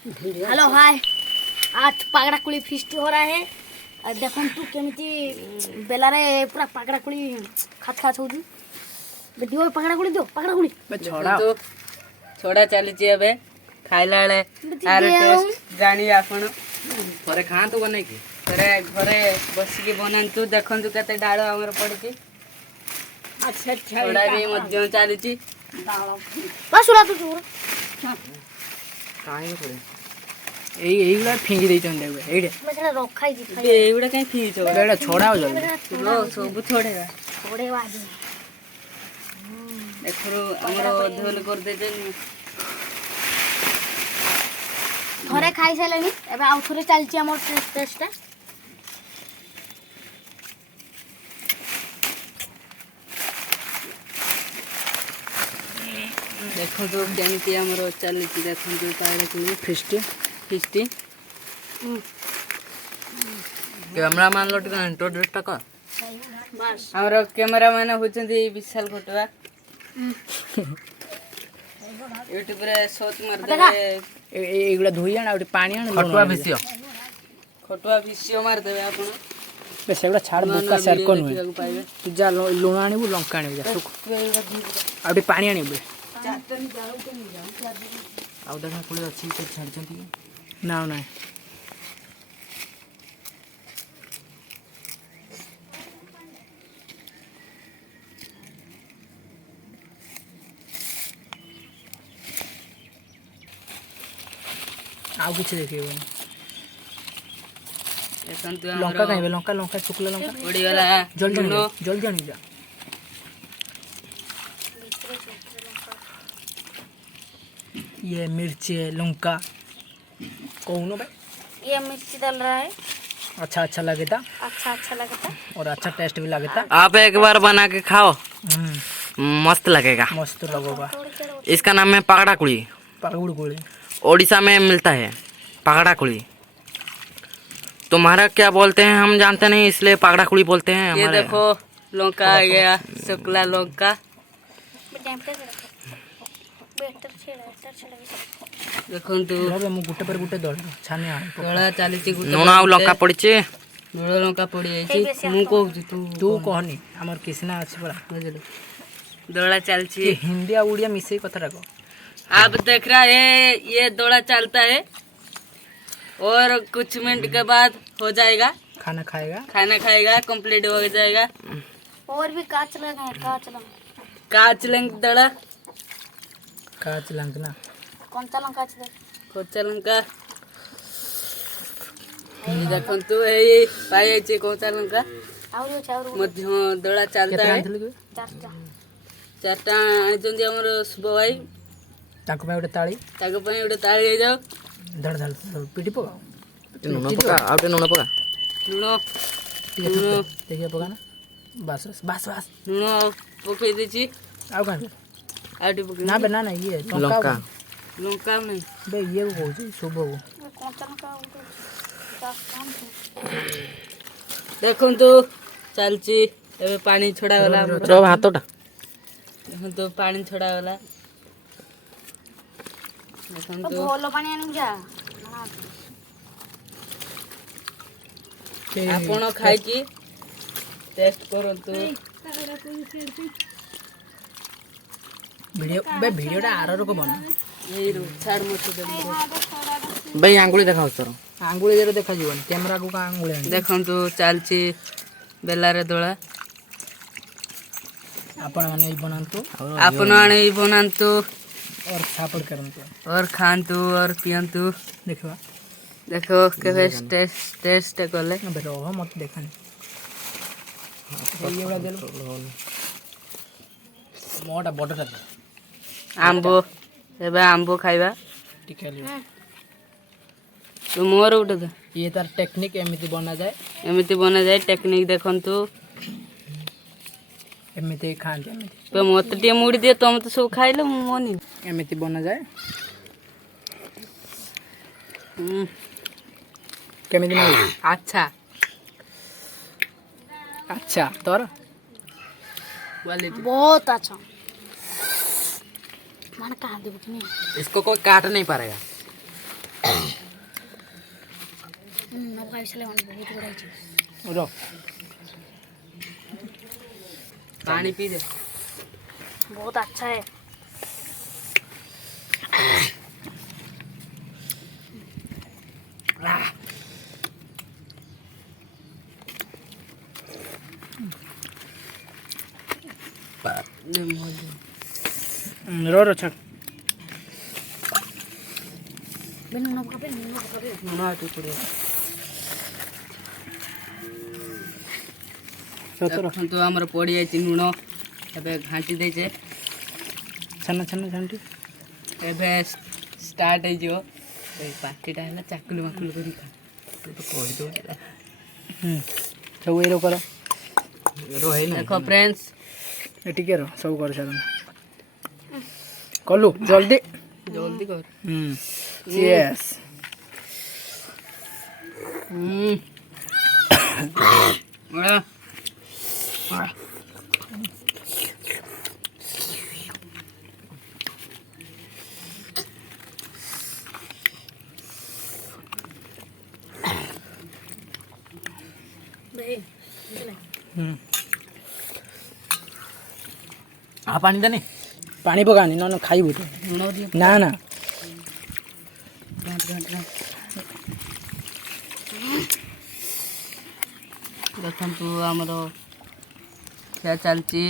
Hello hi आज पगड़ा कुली fist हो रहा है। देखो तू केमिति बेलारे पूरा पगड़ा कुली खात खात होजी दियो पगड़ा कुली दो पगड़ा कुली छोड़ा तो छोड़ा चली एबे खाइला बेले आर टेस्ट जानी आपण थरे खांतु बनै की थरे घरे बसी के बनांतु देखंतु केते डाळ हमर पड़ची। अच्छा अच्छा छोड़ा भी मध्य चलीची बस सुला तू चोर काहे करे এইগুলা ফিঙ্গি দেইছন দেখবে এইডে मैं रखाई दी এইগুলা কাই ফিঙ্গি ছো এডা ছড়াও জলদি লো सब छोड़ेगा छोड़ेवा दे देखरो हमरो धोल कर दे जे थरे खाई साइलनी एबे आउ थरे चलची हमर टेस्ट देखो तो केमती हमरो चलीची देखो तो तारे को फिस्ट फिस्टी कैमरामैन लोट तो ड्रेसटा का बस हमरो कैमरामैन होचंदी विशाल खटवा यूट्यूब रे शॉट मार देबे एगुला धोई आना ओटी पानी आना खटवा भिसियो मार देबे आपण बे सेगुला छाड़ बुका शेयर कोन होय तू जा लुण आनिबु लंका आनिबु जा ओटी पानी आनिबु आउ देखा कोले अछि तो छाड़ चंती ना ना आउ कुछ देखिए लंका कहीं लंका लंका शुक्ला लंका पड़ी वाला जल्दी जल्दी आनी जा ये मिर्ची है लंका कौन भाई ये मिर्ची डाल रहा है अच्छा अच्छा लगता अच्छा लगता और अच्छा टेस्ट भी लगता। आप एक बार बना के खाओ मस्त लगेगा। मस्त लगेगा। इसका नाम है पगड़ा कुड़ी। पगड़ कुड़ी ओडिशा में मिलता है पगड़ा कुड़ी। तुम्हारा क्या बोलते हैं हम जानते नहीं इसलिए पगड़ा कुड़ी बोलते हैं। ये देखो लौका आ गया शुक्ला लौका देखो तो मु गुटे पर गुटे दळ छाने दळा चालीची गुटे नोना लंका पड़िचे नोना लंका पड़ी जाईची मु कहू तू कहनी हमर कृष्णा अछि बड़ा बुझलो दळा चालची हिंदी और उड़िया मिसे कथा रखो। आप देख रहा है ये दौड़ा चलता है और कुछ मिनट के बाद हो जाएगा खाना खाएगा कंप्लीट हो जाएगा। और भी काच लगा काच लंग दड़ा काच लंग ना कौन सा लंका दे कोचा लंका ये देखो तो ए पाए छे कोचा लंका और मध्य दड़ा चलता है चारटा आइजंदी हमर शुभ भाई ताको पे उडे ताळी दे जाओ धड़ धड़ पिटी पका नोना पका आउटे नोना पका नुनो देखिए पका ना बस बस बस नुनो पके देची आउ का आउटी पके ना बे ना ना ये लंका लंका नहीं बे ये को कहू शुभ को देखो तो चलची एबे पानी छोड़ा वाला रो हातोटा देखो तो पानी छोड़ा वाला तो भोलो पानी आनी जा आपण खाई की टेस्ट करंतु वीडियोटा आरर को बना एई रो छाड़ मत दे भाई आंगुली दिखाओ सर आंगुली जरा देखा जीवन कैमरा को का आंगुली देखंतु चालची बेलारे दोळा आपण माने बनांतु आपण माने बनांतु और छापड़ करंतु और खांतु और पियंतु देखवा देखो के टेस्ट करले ना बेरो मत देखनी ये वाला देलो मोटा बडटा आंबो एबे आंबो खाइबा टिका लियो तो मोर उठ दे ये तार टेक्निक एमिति बना जाए टेक्निक देखंतु एमिति खान एमिति तो मत टे मुड़ी दे तुम तो सब खाइलो मनी एमिति बना जाए केमिति नहीं अच्छा अच्छा तोर क्वालिटी बहुत अच्छा मन काट दे इसको कोई काट नहीं पाएगा। नौका इसलिए बहुत बड़ा चीज रो पानी पी दे। बहुत अच्छा है। रो छक बिन नौका पे नुना टुकुड़े ଦେଖନ୍ତୁ ଆମର ପଡ଼ିଯାଇଛି ଲୁଣ। ଏବେ ଘାଣ୍ଟି ଦେଇଛେ। ଛାନା ଛାନା ଛାଣ୍ଟି ଏବେ ଷ୍ଟାର୍ଟ ହେଇଯିବ। ଏଇ ପାଟିଟା ହେଲା ଚାକୁଲି ମାକୁଲି କରି ଖା। କହିଦେଉଛି ସବୁ ଏଇର କର ଦେଖ ଫ୍ରେଣ୍ଡସ୍ ଏ ଟିକେ ର ସବୁ କରି ସାର କଲୁ ଜଲ୍ଦି ଜଲ୍ଦି କର। ୟେସ୍ ପାଣି ଦେନି ପାଣି ପକାନି ନ ଖାଇବୁ ତୁ ଲୁଣ ଦିଅ। ନା ନା ଦେଖନ୍ତୁ ଆମର ଖିଆ ଚାଲିଛି।